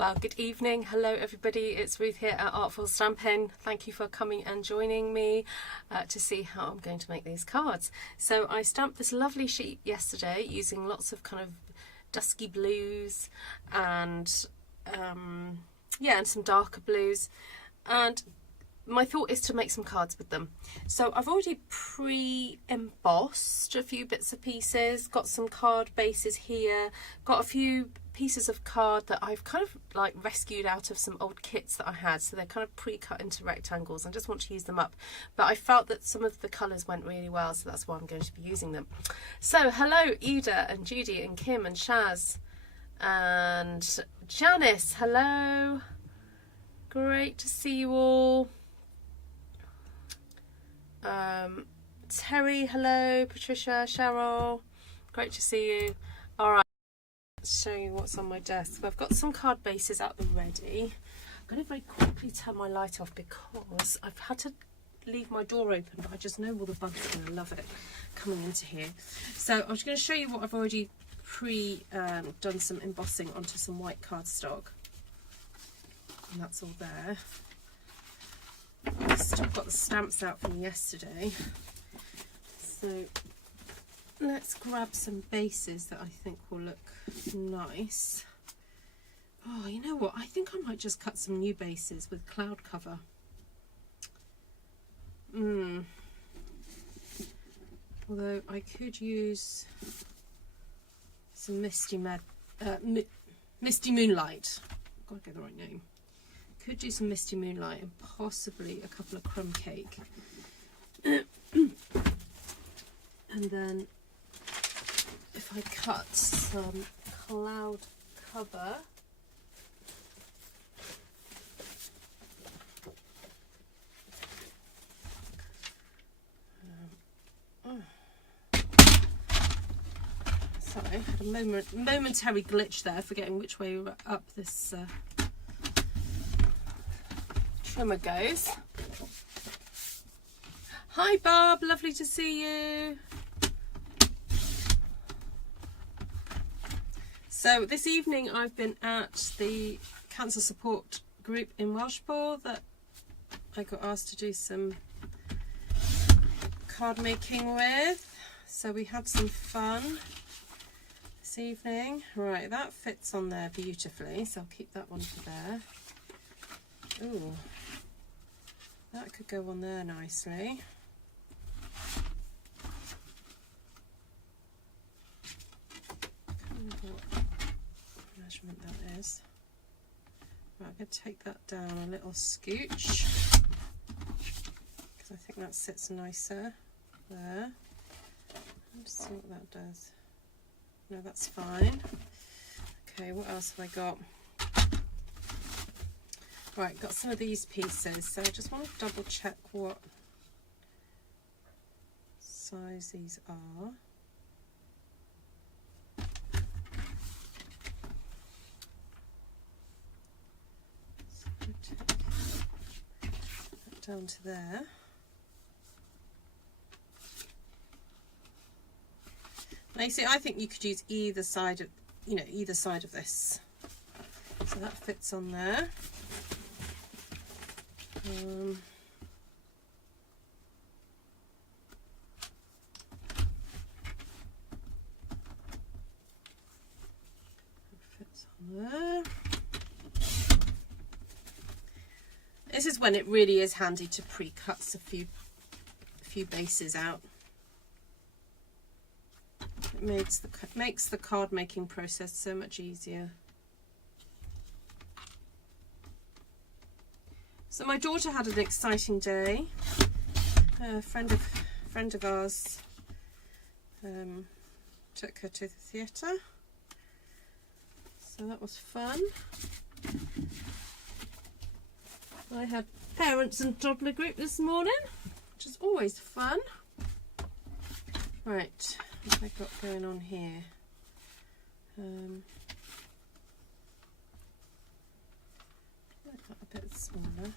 Well, good evening. Hello everybody, it's Ruth here at Artful Stampin. Thank you for coming and joining me to see how I'm going to make these cards. So I stamped this lovely sheet yesterday using lots of kind of dusky blues and yeah, and some darker blues, and my thought is to make some cards with them. So I've already pre-embossed a few bits and pieces, got some card bases here, got a few pieces of card that I've kind of like rescued out of some old kits that I had, so they're kind of pre-cut into rectangles. I just want to use them up, but I felt that some of the colours went really well, so that's why I'm going to be using them. So hello Ida and Judy and Kim and Shaz and Janice, hello, great to see you all. Terry, hello, Patricia, Cheryl, great to see you. All right, let's show you what's on my desk. I've got some card bases out the ready. I'm going to very quickly turn my light off because I've had to leave my door open, but I just know all the bugs are going to love it coming into here. So I'm just going to show you what I've already done some embossing onto some white cardstock, and that's all there. I've still got the stamps out from yesterday, so let's grab some bases that I think will look nice. Oh, you know what, I think I might just cut some new bases with cloud cover. Although I could use some Misty Moonlight. I've got to get the right name. Could do some Misty Moonlight and possibly a couple of crumb cake. And then if I cut some cloud cover, sorry, I had a momentary glitch there, forgetting which way up this trimmer goes. Hi Bob, lovely to see you. So this evening I've been at the cancer support group in Welshpool that I got asked to do some card making with. So we had some fun this evening. Right, that fits on there beautifully, so I'll keep that one for there. Ooh, that could go on there nicely. Can't remember what measurement that is. Right, I'm going to take that down a little scooch because I think that sits nicer there. Let's see what that does. No, that's fine. Okay, what else have I got? Right, got some of these pieces, so I just want to double check what size these are. So I'm going to take that down to there. Now you see, I think you could use either side of, either side of this. So that fits on there. Fits on there. This is when it really is handy to pre-cut a few bases out. It makes the card making process so much easier. So my daughter had an exciting day. A friend of ours took her to the theatre, so that was fun. I had parents and toddler group this morning, which is always fun. Right, what have I got going on here? I've got a bit smaller.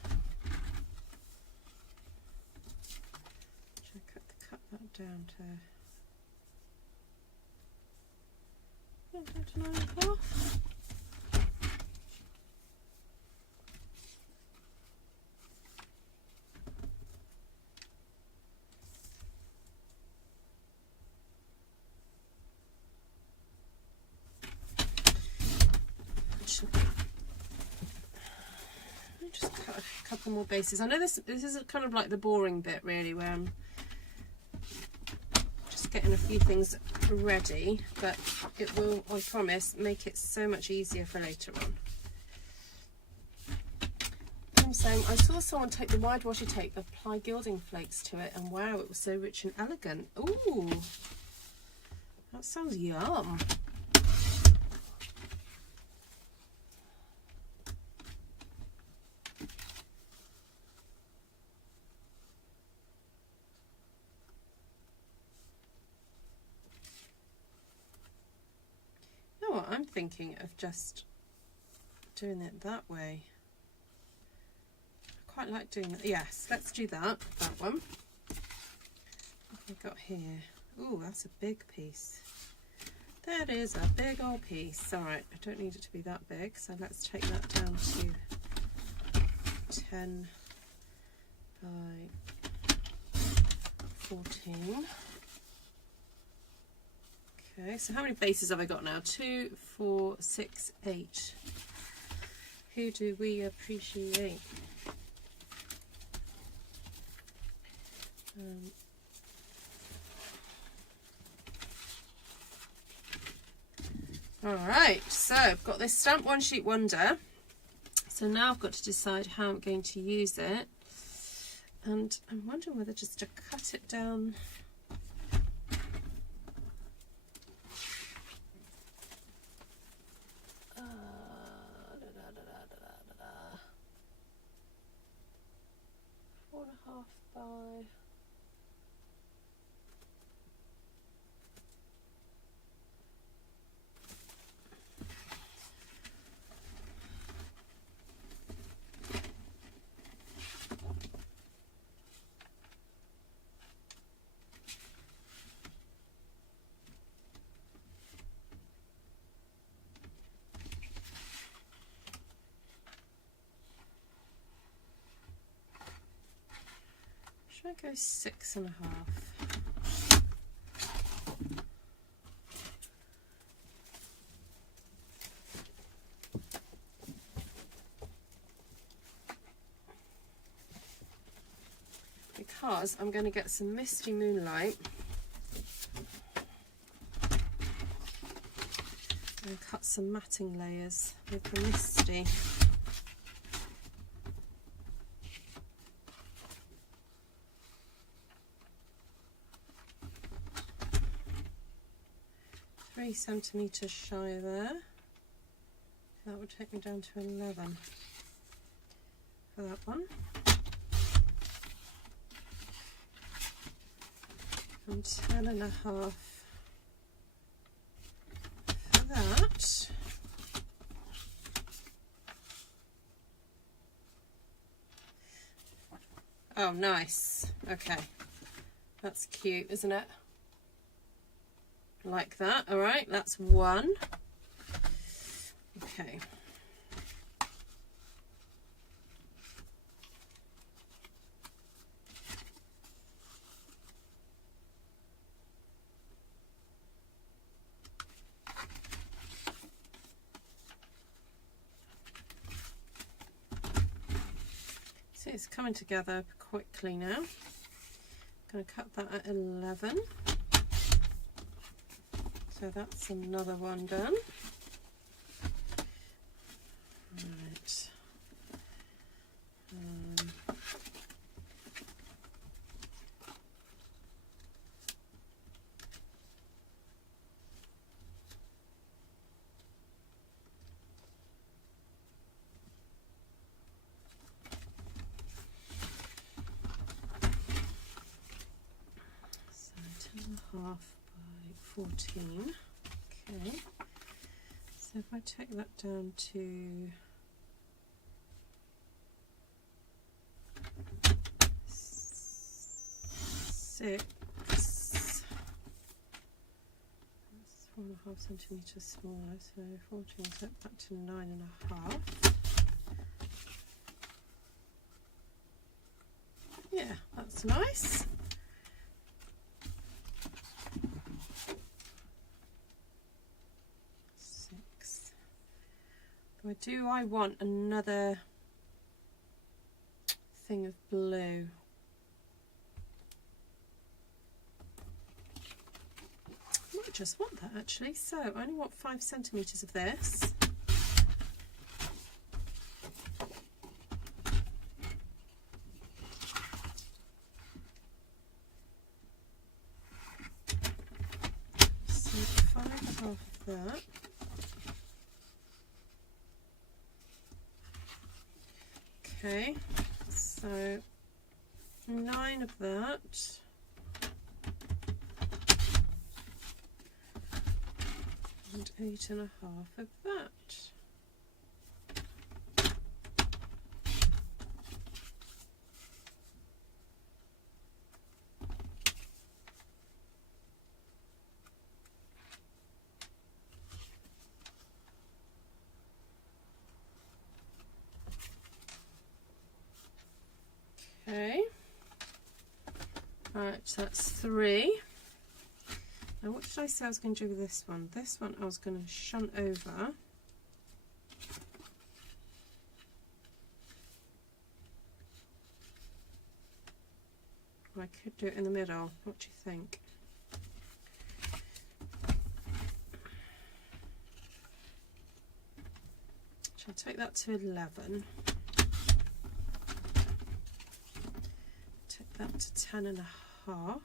Check cut that down to 9.5. couple more bases. I know this is kind of like the boring bit really, where I'm just getting a few things ready, but it will, I promise, make it so much easier for later on. I'm saying I saw someone take the wide washi tape, apply gilding flakes to it, and wow, it was so rich and elegant. Ooh, that sounds yum. You know what, I'm thinking of just doing it that way. I quite like doing that. Yes, let's do that one. What have we got here? Ooh, that's a big piece. That is a big old piece. All right, I don't need it to be that big, so let's take that down to 10 by 14. Okay, so how many bases have I got now? 2, 4, 6, 8. Who do we appreciate? All right, so I've got this Stamp One Sheet Wonder. So now I've got to decide how I'm going to use it. And I'm wondering whether just to cut it down. Four and a half by... Should I go 6 and a half? Because I'm going to get some misty moonlight and cut some matting layers with the misty. Centimetres shy there. That would take me down to 11 for that one. And 10 and a half for that. Oh, nice. Okay. That's cute, isn't it? Like that. All right, that's one. Okay. See, it's coming together quickly now. I'm going to cut that at 11. So that's another one done. Right. So 10 and a half. 14. Okay, so if I take that down to 6, that's 4.5 centimetres smaller, so 14, set that to 9.5. Yeah, that's nice. Do I want another? thing of blue. I might just want that actually. So I only want 5 centimetres of this. So 5 of that. Okay, so 9 of that, and 8.5 of that. Okay, right, so that's 3. Now what did I say I was going to do with this one? This one I was going to shunt over. I could do it in the middle. What do you think? Shall I take that to 11? Take that to 10.5.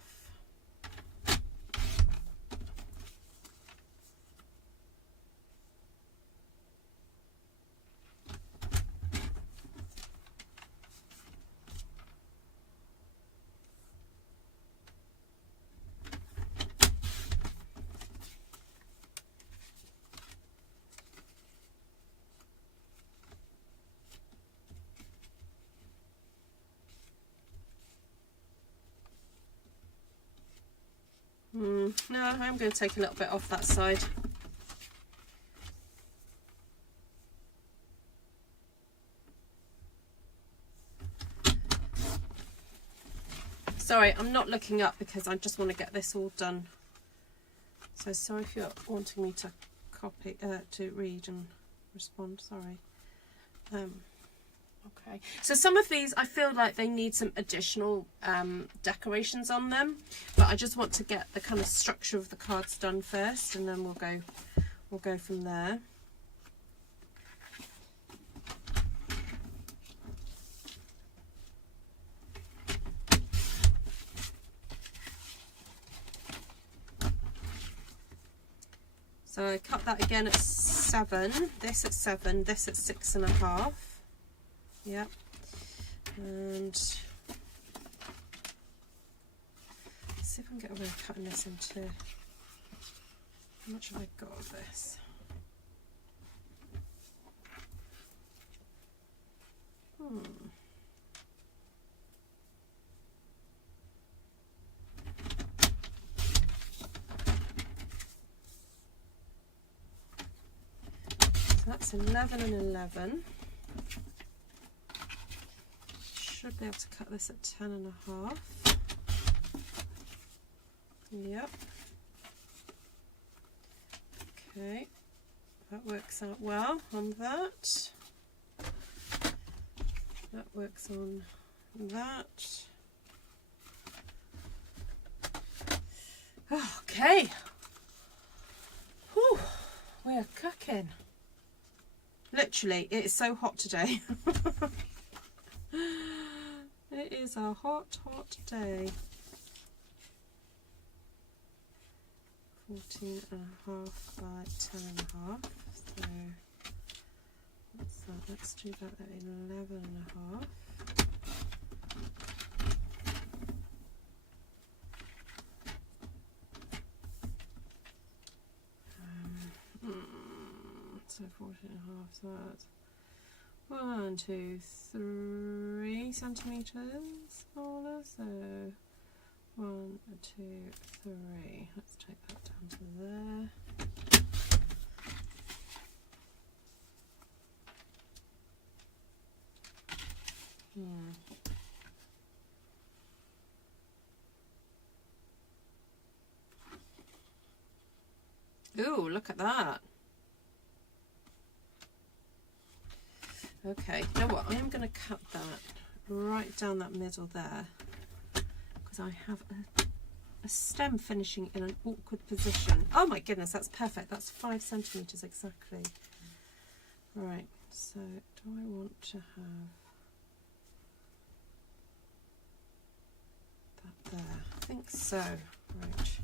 No, I'm going to take a little bit off that side. Sorry, I'm not looking up because I just want to get this all done. So sorry if you're wanting me to copy, to read and respond. Sorry. Okay, so some of these I feel like they need some additional decorations on them, but I just want to get the kind of structure of the cards done first, and then we'll go from there. So I cut that again at 7, this at 7, this at 6.5. Yep, and see if I can get a way of cutting this into, how much have I got of this? So that's 11 and 11. Should be able to cut this at 10.5. Yep. Okay, that works out well on that. That works on that. Okay. Whew, we are cooking. Literally, it is so hot today. It is a hot, hot day. 14.5 by 10.5. So what's that? Let's do that at 11.5. So 14.5. So that's 1, 2, 3 centimeters smaller, so 1, 2, 3. Let's take that down to there. Ooh, look at that. Okay, you know what? I am going to cut that right down that middle there, because I have a stem finishing in an awkward position. Oh my goodness, that's perfect. That's 5 centimeters exactly. Right, so do I want to have that there? I think so. Right.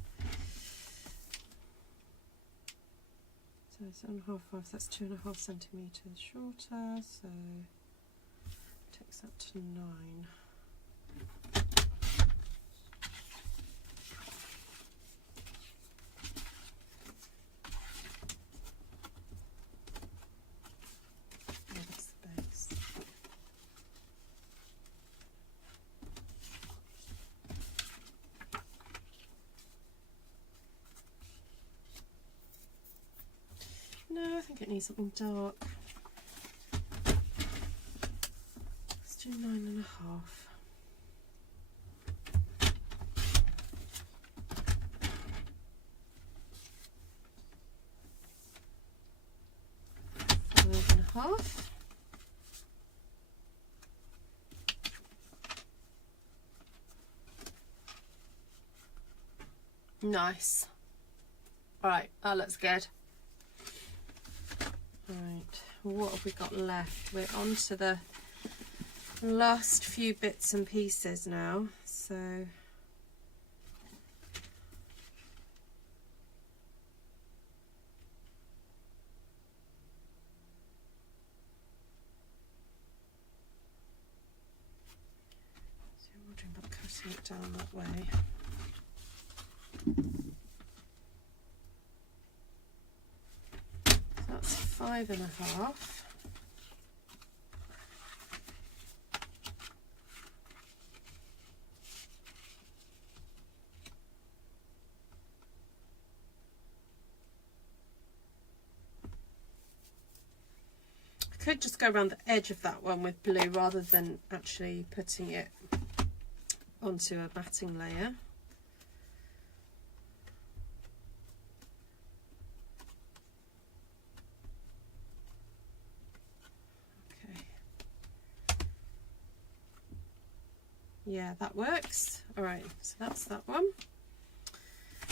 So 7.5, 5, that's 2.5 centimeters shorter, so takes that to 9. That's the base. No, I think it needs something dark. Let's do 9.5. Half. Nice. All right, that looks good. Right, what have we got left? We're on to the last few bits and pieces now. So I'm wondering about cutting it down that way. So that's 5.5. I could just go around the edge of that one with blue rather than actually putting it onto a matting layer. Yeah, that works. All right, so that's that one.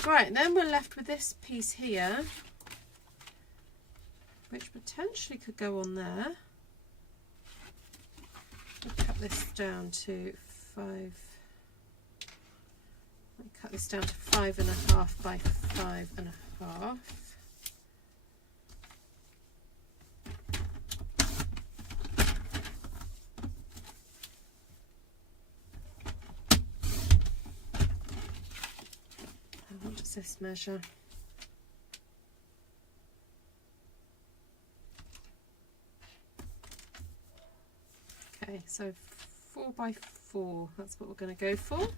Right, and then we're left with this piece here, which potentially could go on there. I'll cut this down to 5. I'll cut this down to 5.5 by 5.5. What does this measure? Okay, so 4 by 4, that's what we're going to go for.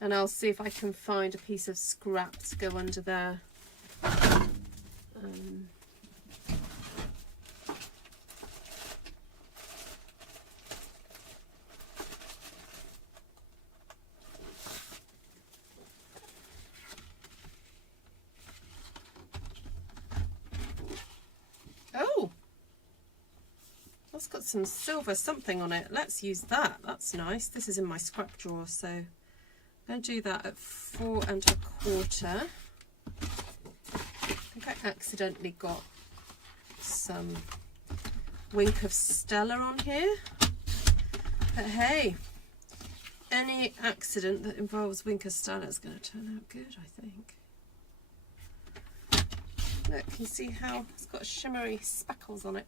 And I'll see if I can find a piece of scrap to go under there. Oh, that's got some silver something on it. Let's use that. That's nice. This is in my scrap drawer, so I'm going to do that at 4 1/4. I think I accidentally got some Wink of Stella on here, but hey, any accident that involves Wink of Stella is going to turn out good, I think. Look, you see how it's got shimmery speckles on it.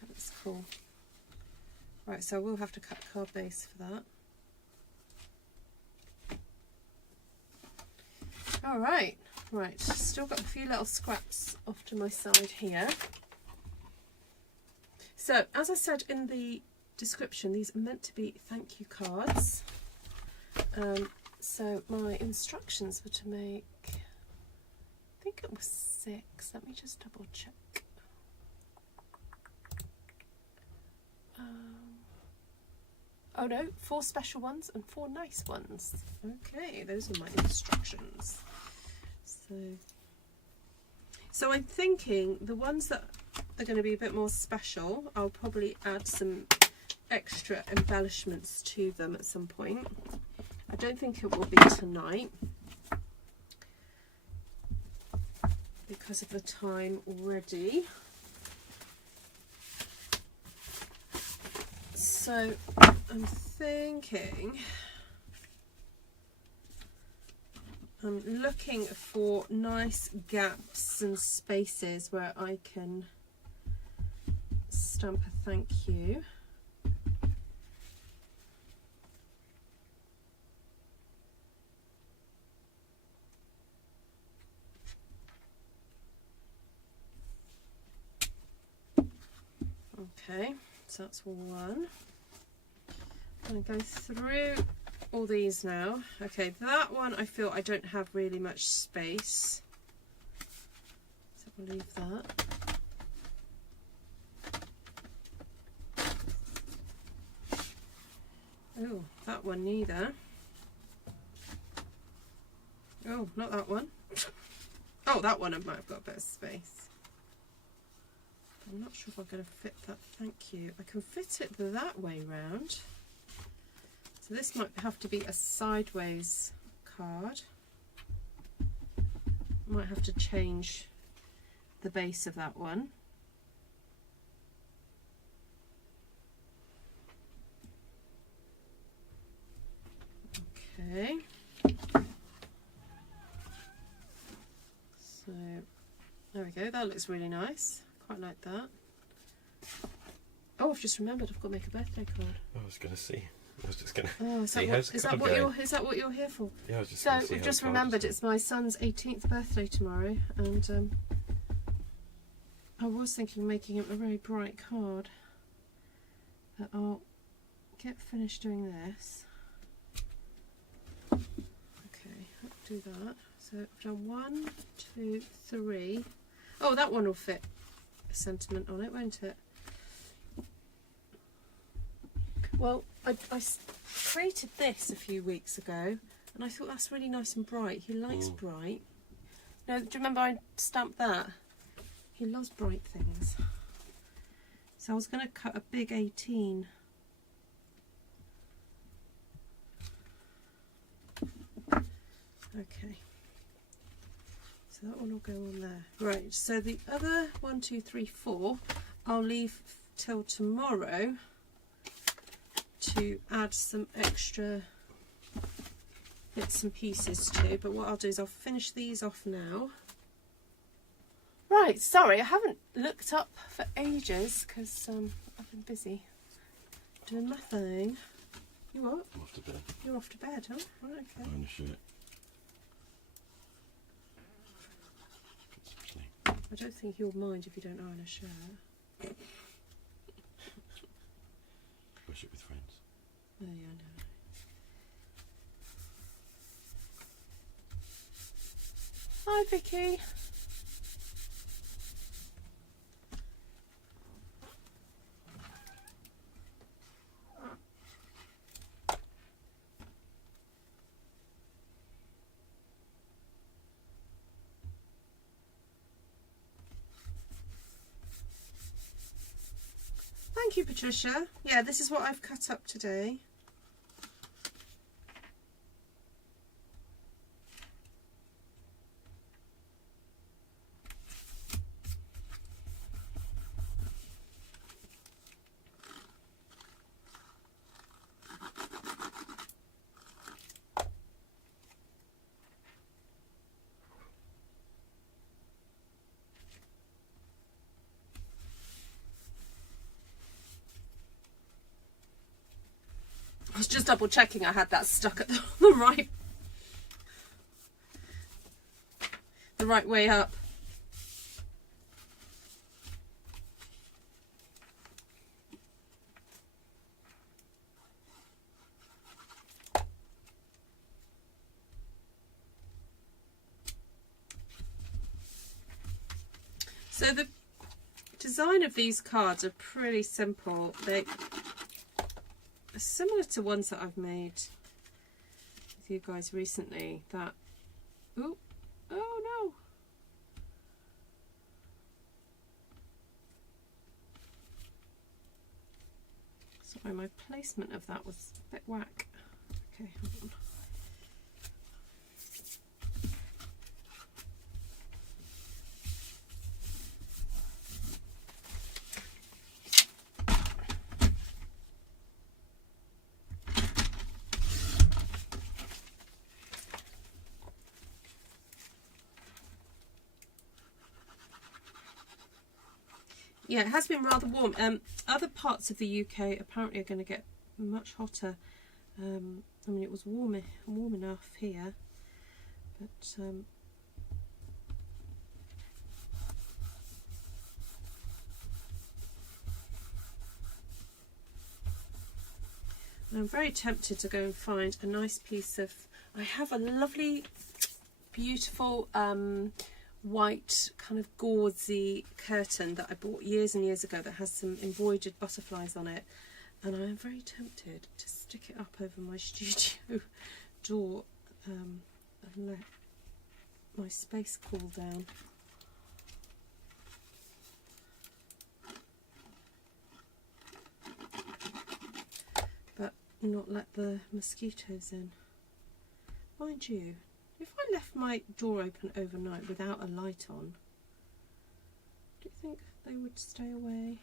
That's cool. Right, so I will have to cut card base for that. All right, still got a few little scraps off to my side here. So, as I said in the description, these are meant to be thank you cards. So my instructions were to make, I think it was 6. Let me just double check. Oh no, 4 special ones and 4 nice ones. Okay, those are my instructions. So I'm thinking the ones that are going to be a bit more special, I'll probably add some extra embellishments to them at some point. I don't think it will be tonight because of the time already. So I'm thinking, I'm looking for nice gaps and spaces where I can stamp a thank you. Okay, so that's one. I'm going to go through all these now. Okay, that one I feel I don't have really much space, so we'll leave that. Oh, that one neither. Oh, not that one. Oh, that one I might have got a bit of space. I'm not sure if I'm going to fit that thank you. I can fit it that way round. So this might have to be a sideways card. Might have to change the base of that one. Okay. So there we go. That looks really nice. Quite like that. Oh, I've just remembered I've got to make a birthday card. I was going to see. I was just going to. Oh, is that what you're here for? Yeah, I was just. So we've just remembered it's my son's 18th birthday tomorrow, and I was thinking of making him a very bright card, but I'll get finished doing this. Okay, I'll do that. So I've done 1, 2, 3. Oh, that one will fit a sentiment on it, won't it? Well, I created this a few weeks ago, and I thought that's really nice and bright. He likes bright. Now, do you remember I stamped that? He loves bright things. So I was going to cut a big 18. Okay. So that one will go on there. Right, so the other 1, 2, 3, 4, I'll leave till tomorrow to add some extra bits and pieces to, but what I'll do is I'll finish these off now. Right, sorry, I haven't looked up for ages because I've been busy doing my thing. You what? I'm off to bed. You're off to bed, huh? Right, okay. I'm shirt. I don't think you'll mind if you don't iron a shirt. Wash it with friends. Oh yeah, I know. Hi Vicky. Thank you, Patricia. Yeah, this is what I've cut up today. I was just double checking I had that stuck at the right way up. So the design of these cards are pretty simple. similar to ones that I've made with you guys recently. That, oh no. Sorry, my placement of that was a bit whack. Okay, hold on. Yeah, it has been rather warm. Other parts of the UK apparently are going to get much hotter. I mean, it was warm enough here, but I'm very tempted to go and find a nice piece of. I have a lovely, beautiful white kind of gauzy curtain that I bought years and years ago that has some embroidered butterflies on it, and I am very tempted to stick it up over my studio door and let my space cool down. But not let the mosquitoes in. Mind you, if I left my door open overnight without a light on, do you think they would stay away?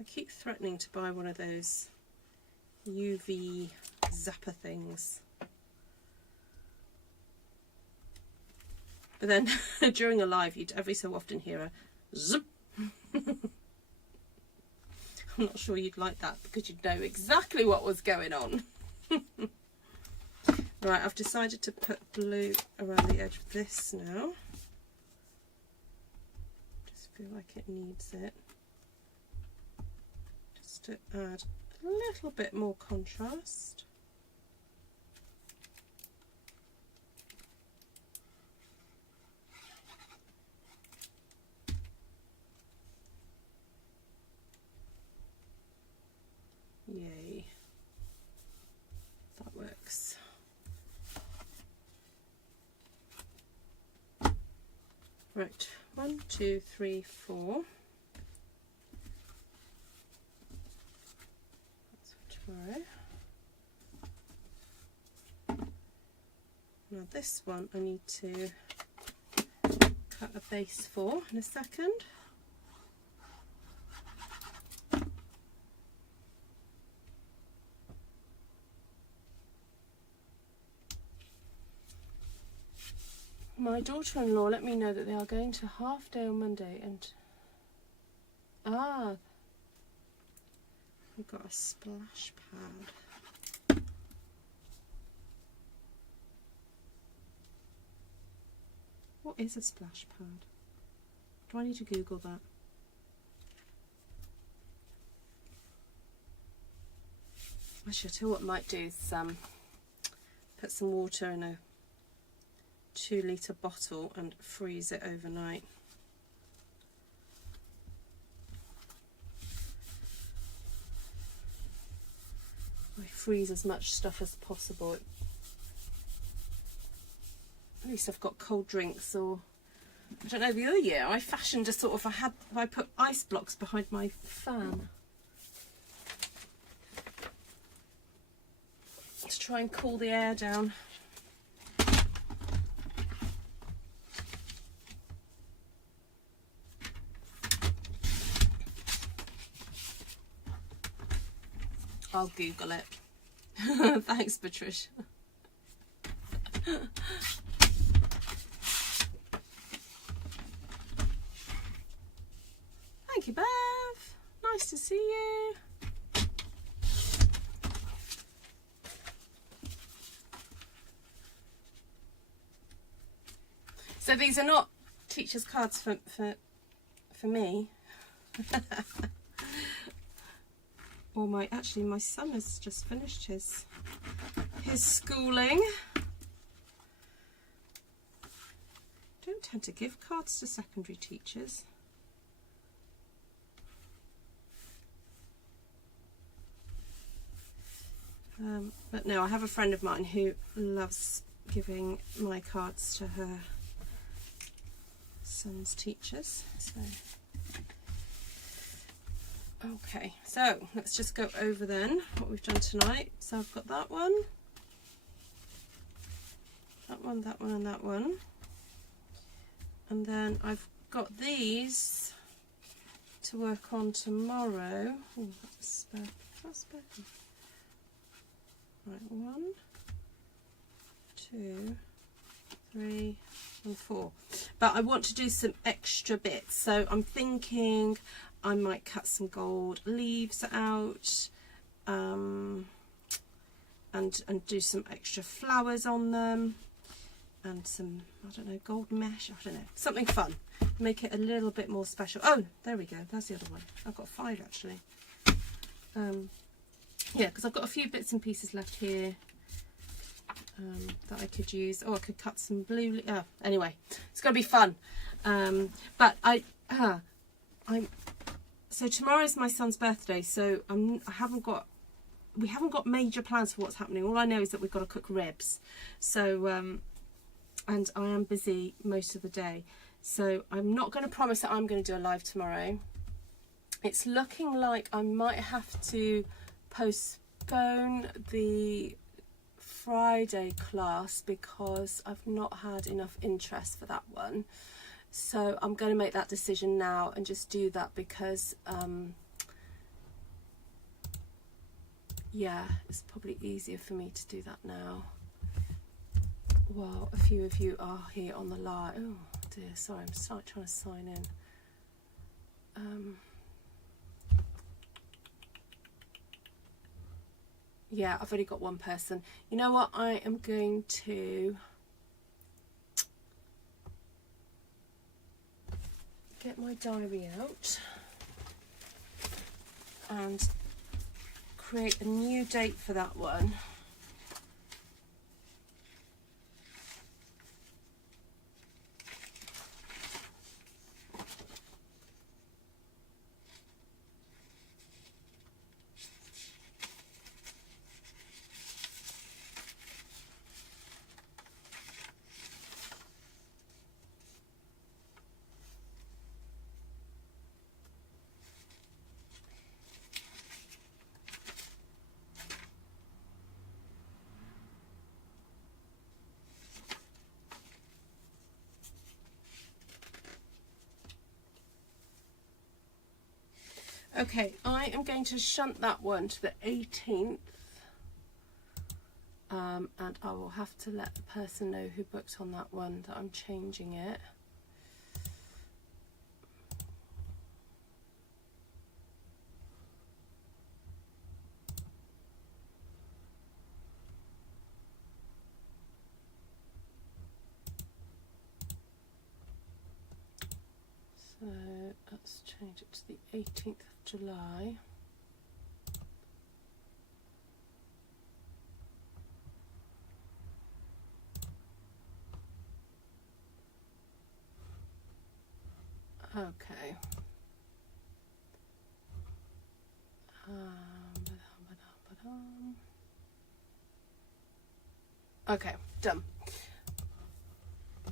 I keep threatening to buy one of those UV zapper things. But then during a live, you'd every so often hear a zip. I'm not sure you'd like that because you'd know exactly what was going on. Right, I've decided to put blue around the edge of this now. Just feel like it needs it. Just to add a little bit more contrast. Yay, that works. Right, 1, 2, 3, 4. That's for tomorrow. Now this one I need to cut a base for in a second. My daughter-in-law let me know that they are going to half day on Monday, and we've got a splash pad. What is a splash pad? Do I need to Google that? Actually, I tell you what I might do is put some water in a 2-litre bottle and freeze it overnight. I freeze as much stuff as possible. At least I've got cold drinks, or I don't know, the other year I fashioned a sort of, I put ice blocks behind my fan to try and cool the air down. I'll Google it. Thanks, Patricia. Thank you, Bev. Nice to see you. So these are not teachers' cards for me. Or my son has just finished his schooling. Don't tend to give cards to secondary teachers. But no, I have a friend of mine who loves giving my cards to her son's teachers. So okay, so let's just go over then what we've done tonight. So I've got that one, that one, that one, and that one, and then I've got these to work on tomorrow. Oh, that's spare. Right, 1, 2, 3, and 4. But I want to do some extra bits, so I'm thinking I might cut some gold leaves out, and do some extra flowers on them, and some, I don't know, gold mesh, I don't know, something fun. Make it a little bit more special. Oh, there we go, there's the other one. I've got 5 actually. Yeah, because I've got a few bits and pieces left here that I could use. Oh, I could cut some blue. Oh, anyway, it's going to be fun. But so tomorrow's my son's birthday, so we haven't got major plans for what's happening. All I know is that we've got to cook ribs. So and I am busy most of the day, so I'm not going to promise that I'm going to do a live tomorrow. It's looking like I might have to postpone the Friday class because I've not had enough interest for that one. So I'm going to make that decision now and just do that because yeah, it's probably easier for me to do that now. Well, a few of you are here on the live. Oh dear, sorry, I'm trying to sign in. Yeah, I've already got one person. You know what? I am going to get my diary out and create a new date for that one. Okay, I am going to shunt that one to the 18th, and I will have to let the person know who booked on that one that I'm changing it. So let's change it to the 18th of July. Okay. Okay, done.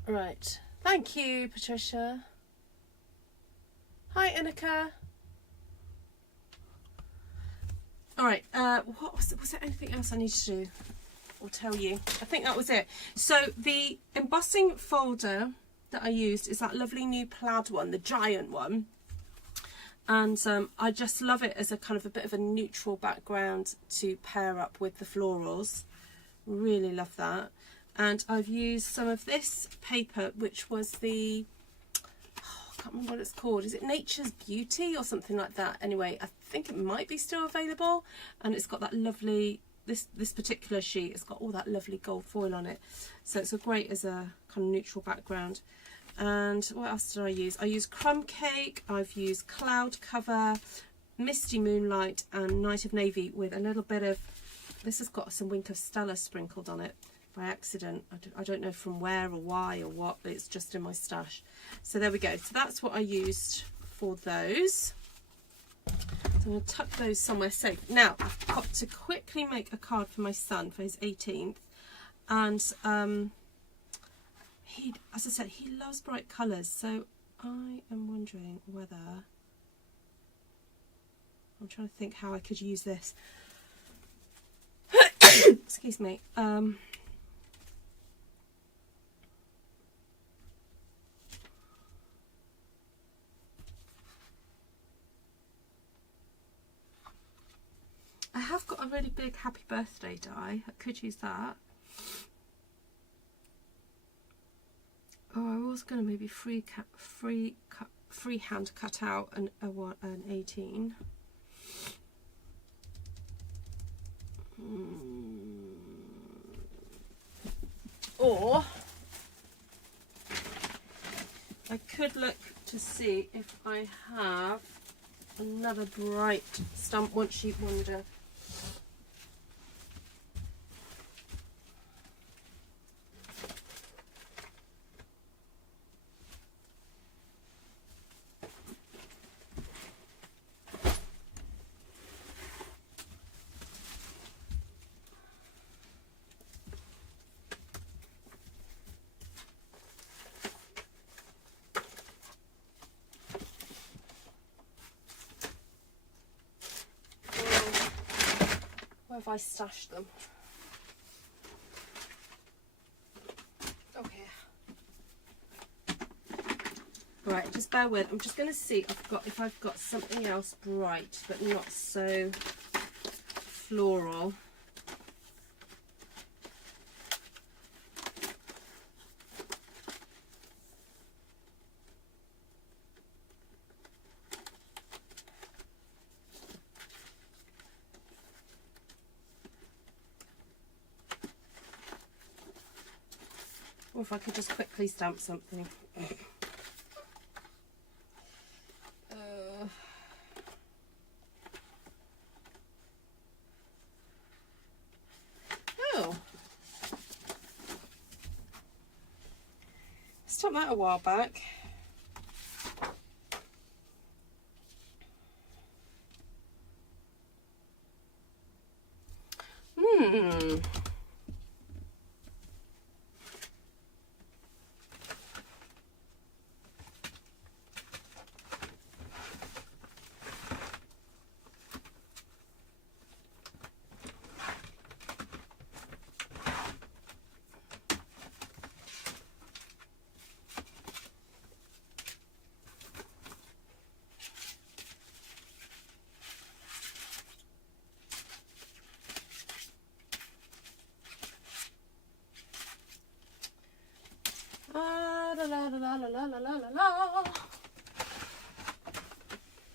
Right. Thank you, Patricia. Hi, Annika. All right. What was there anything else I need to do or tell you? I think that was it. So the embossing folder that I used is that lovely new plaid one, the giant one. And I just love it as a kind of a bit of a neutral background to pair up with the florals. Really love that. And I've used some of this paper, which was the, I can't remember what it's called. Is it Nature's Beauty or something like that? Anyway, I think it might be still available. And it's got that lovely, this particular sheet, it's got all that lovely gold foil on it. So it's a great as a kind of neutral background. And what else did I use? I used Crumb Cake, I've used Cloud Cover, Misty Moonlight, and Night of Navy with a little bit of, this has got some Wink of Stella sprinkled on it by accident. I don't know from where or why or what, but it's just in my stash. So there we go. So that's what I used for those. So I'm going to tuck those somewhere safe. Now, I've got to quickly make a card for my son for his 18th. And he, as I said, he loves bright colours. So I am wondering whether... I'm trying to think how I could use this. Excuse me. I have got a really big happy birthday die. I could use that. Oh, I was going to maybe freehand cut out an 18. Or I could look to see if I have another bright stamp one sheet wonder. Where have I stashed them? Okay. Right, just bear with. I'm just going to see if I've got something else bright, but not so floral. Or if I could just quickly stamp something. Oh. Stamped that a while back.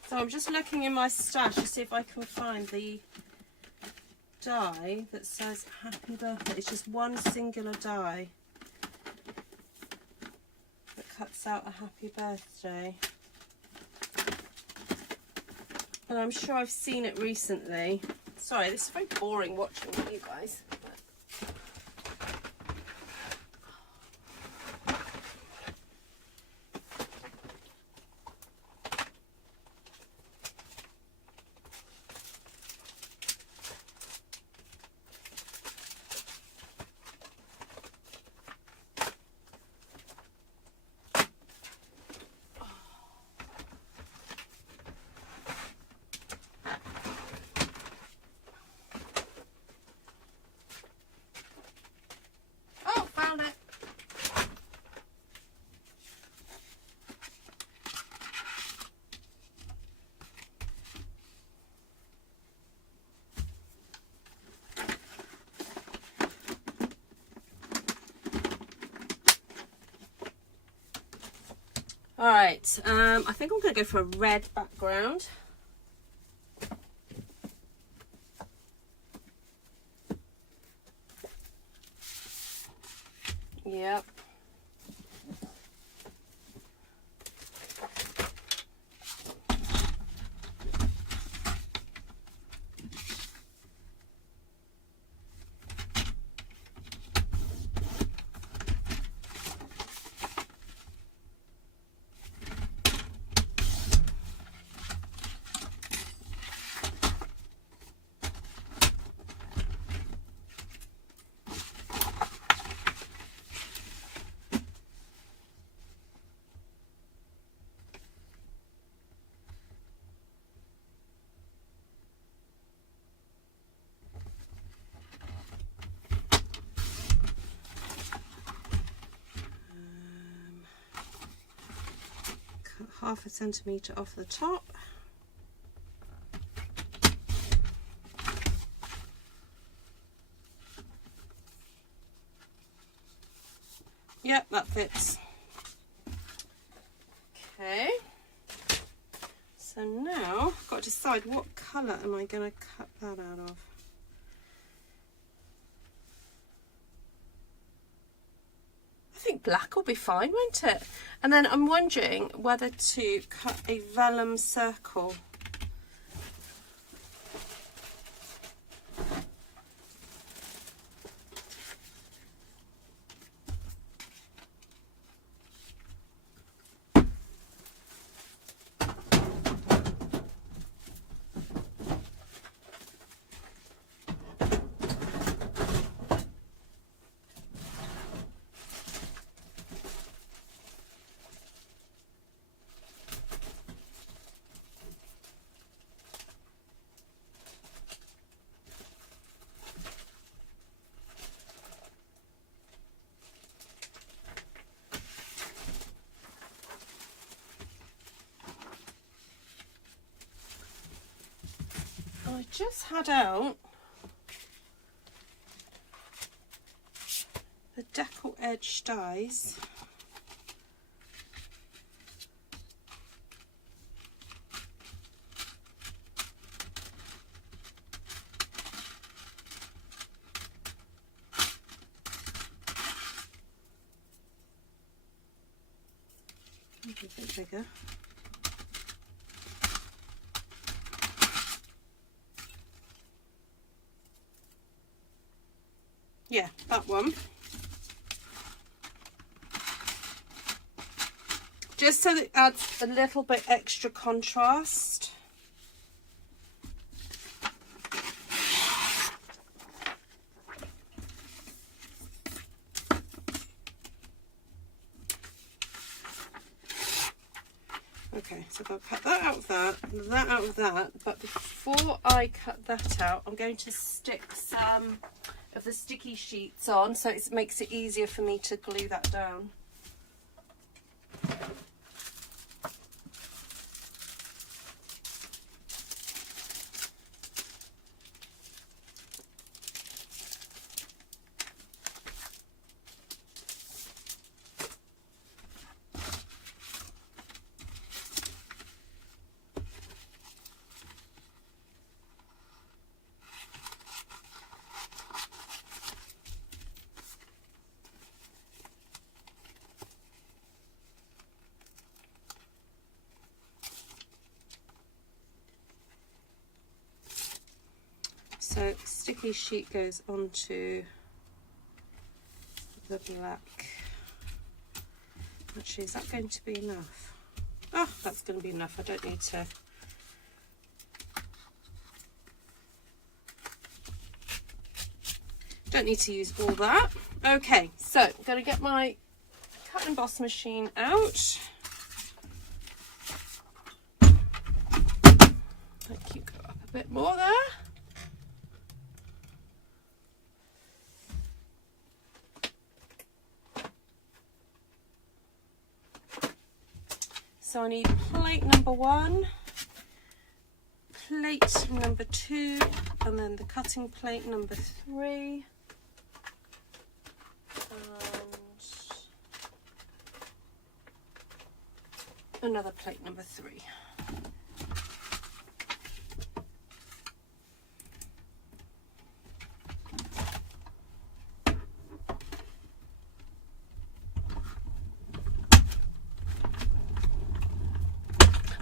So I'm just looking in my stash to see if I can find the die that says happy birthday. It's just one singular die that cuts out a happy birthday. And I'm sure I've seen it recently. Sorry, this is very boring watching with you guys. Alright, I think I'm going to go for a red background. Yep. 1/2 centimetre off the top. Yep, that fits. Okay. So now I've got to decide what colour am I going to cut that out of. I think black will be fine, won't it? And then I'm wondering whether to cut a vellum circle. I just had out the decal edge dies. Maybe a bit bigger. Yeah, that one. Just so that it adds a little bit extra contrast. Okay, so I'll cut that out of that out of that, but before I cut that out, I'm going to stick some of the sticky sheets on so it makes it easier for me to glue that down. So sticky sheet goes onto the black. Actually, is that going to be enough? Oh, that's going to be enough. I don't need to use all that. Okay, so I'm going to get my cut and emboss machine out. Thank you. Go up a bit more there. So I need plate number 1, plate number 2, and then the cutting plate number 3, and another plate number 3.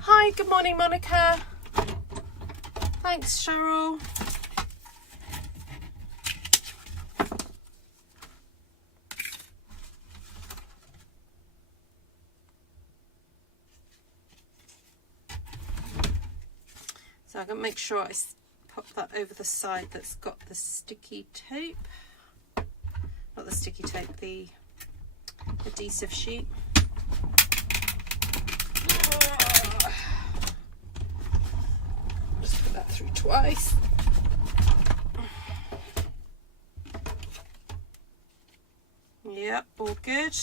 Hi, good morning, Monica. Thanks, Cheryl. So I'm going to make sure I pop that over the side that's got the sticky tape. Not the sticky tape, the adhesive sheet. Just put that through twice. Yep, all good.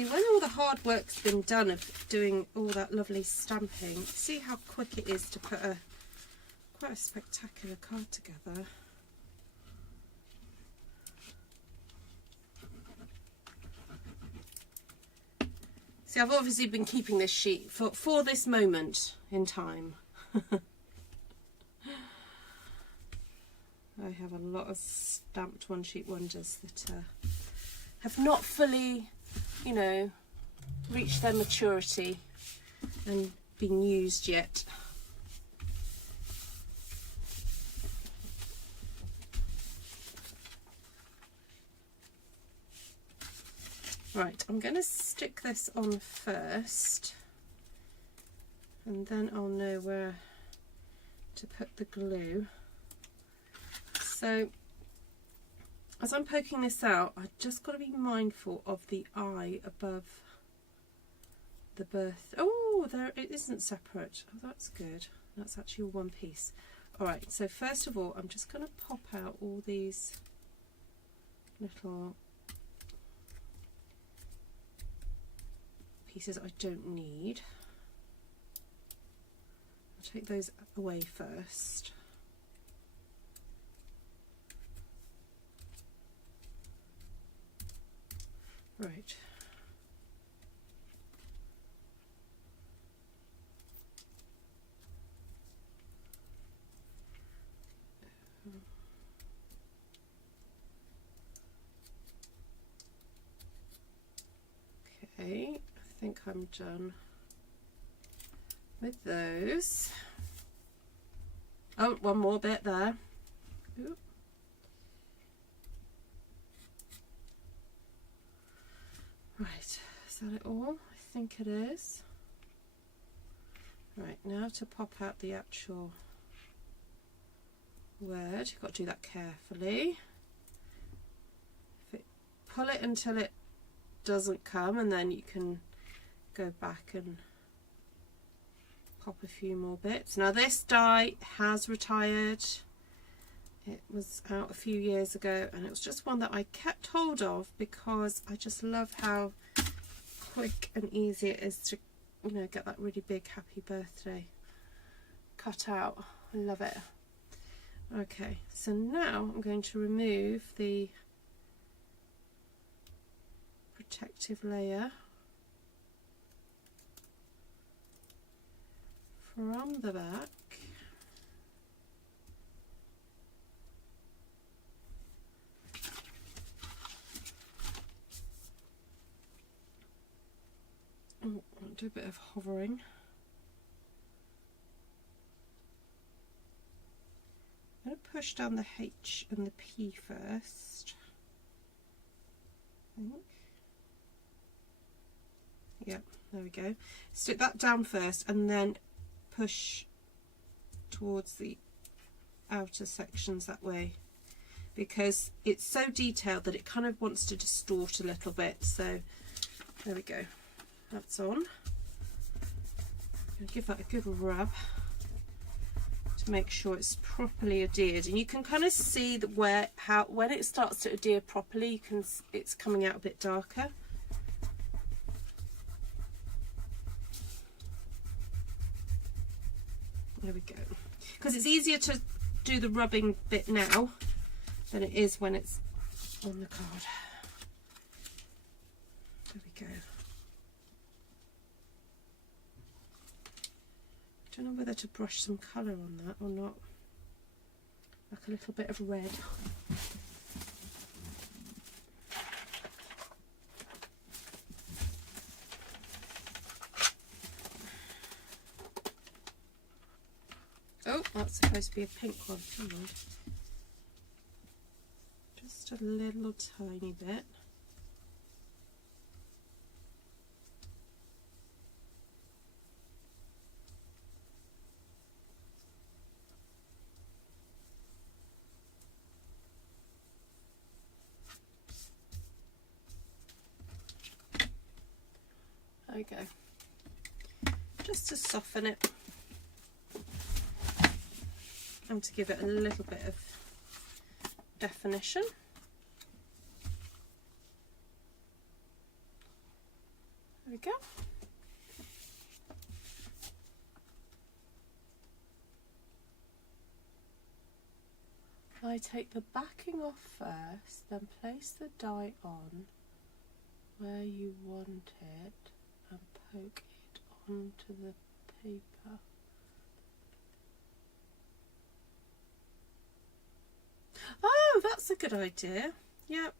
See, when all the hard work's been done of doing all that lovely stamping, see how quick it is to put quite a spectacular card together. See, I've obviously been keeping this sheet for this moment in time. I have a lot of stamped one sheet wonders that have not fully, you know, reached their maturity and been used yet. Right, I'm going to stick this on first, and then I'll know where to put the glue. So as I'm poking this out, I've just got to be mindful of the eye above the birth. Oh, there, it isn't separate. Oh, that's good. That's actually one piece. All right, so first of all, I'm just going to pop out all these little pieces I don't need. I'll take those away first. Right. Okay, I think I'm done with those. Oh, one more bit there. Ooh. Right, is that it all? I think it is. Right, now to pop out the actual word, you've got to do that carefully. Pull it until it doesn't come, and then you can go back and pop a few more bits. Now this die has retired. It was out a few years ago, and it was just one that I kept hold of because I just love how quick and easy it is to, you know, get that really big happy birthday cut out. I love it. Okay, so now I'm going to remove the protective layer from the back. Oh, I'll do a bit of hovering. I'm going to push down the H and the P first, I think. Yep, there we go. Stick that down first and then push towards the outer sections that way, because it's so detailed that it kind of wants to distort a little bit. So there we go, that's on. Give that a good rub to make sure it's properly adhered, and you can kind of see that when it starts to adhere properly, it's coming out a bit darker. There we go. Because it's easier to do the rubbing bit now than it is when it's on the card. There we go. I don't know whether to brush some colour on that or not. Like a little bit of red. Oh, that's supposed to be a pink one. Hang on. Just a little tiny bit. There we go. Just to soften it. And to give it a little bit of definition. There we go. I take the backing off first, then place the die on where you want it and poke it onto the paper. Oh, that's a good idea. Yep.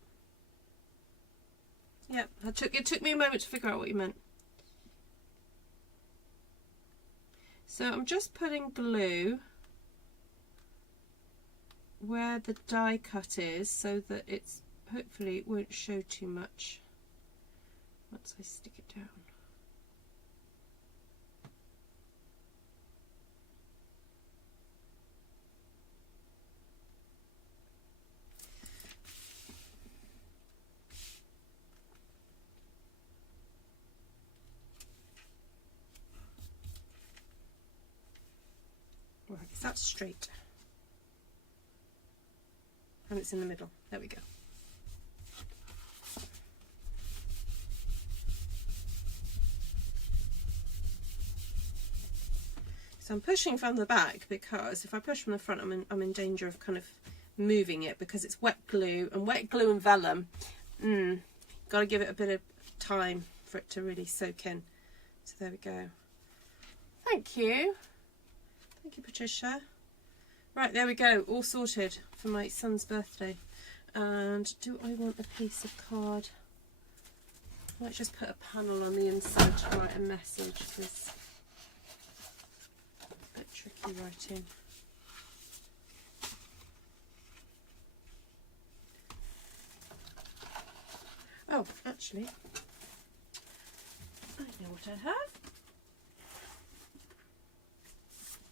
Yep. It took me a moment to figure out what you meant. So I'm just putting glue where the die cut is so that it's hopefully it won't show too much once I stick it down. Right, is that straight? And it's in the middle. There we go. So I'm pushing from the back because if I push from the front, I'm in danger of kind of moving it because it's wet glue, and wet glue and vellum, got to give it a bit of time for it to really soak in. So there we go. Thank you. Thank you, Patricia. Right, there we go, all sorted for my son's birthday. And do I want a piece of card? I might just put a panel on the inside to write a message because it's a bit tricky writing. Oh, actually, I know what I have.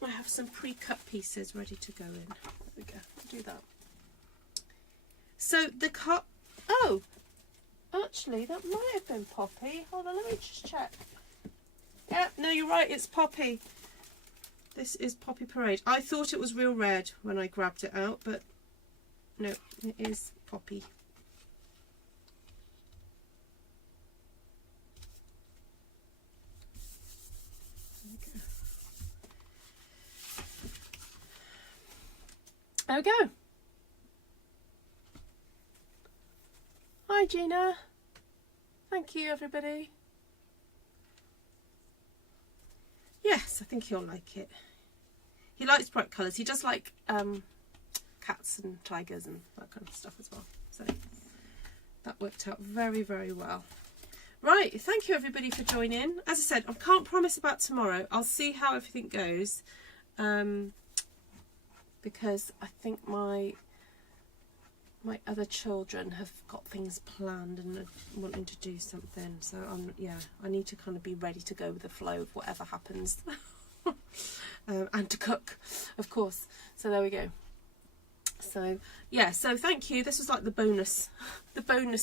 I have some pre-cut pieces ready to go in. There we go. I'll do that. So the cut. Oh, actually, that might have been Poppy. Hold on, let me just check. Yeah, no, you're right. It's Poppy. This is Poppy Parade. I thought it was real red when I grabbed it out, but no, it is Poppy. There we go. Hi Gina. Thank you everybody. Yes, I think he'll like it. He likes bright colours. He does like cats and tigers and that kind of stuff as well. So that worked out very, very well. Right, thank you everybody for joining. As I said, I can't promise about tomorrow. I'll see how everything goes. Because I think my other children have got things planned and are wanting to do something, so I need to kind of be ready to go with the flow of whatever happens. And to cook, of course. So there we go. So yeah, so thank you. This was like the bonus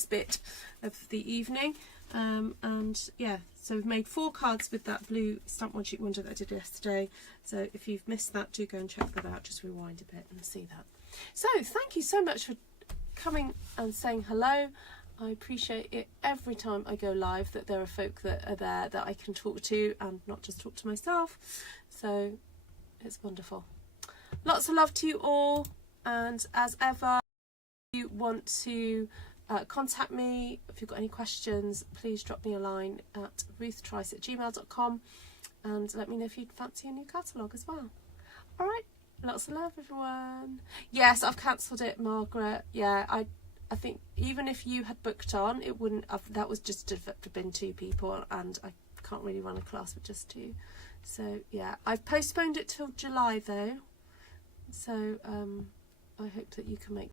bit of the evening. And yeah, so we've made 4 cards with that blue stamp one sheet wonder that I did yesterday. So if you've missed that, do go and check that out. Just rewind a bit and see that. So thank you so much for coming and saying hello. I appreciate it every time I go live that there are folk that are there that I can talk to and not just talk to myself. So it's wonderful. Lots of love to you all, and as ever, if you want to contact me, if you've got any questions, please drop me a line at ruthtrice@gmail.com and let me know if you'd fancy a new catalogue as well. All right, lots of love everyone. Yes, I've cancelled it, Margaret. Yeah, I think even if you had booked on, it wouldn't have, that was just have been 2 people, and I can't really run a class with just 2. So yeah, I've postponed it till July though, so I hope that you can make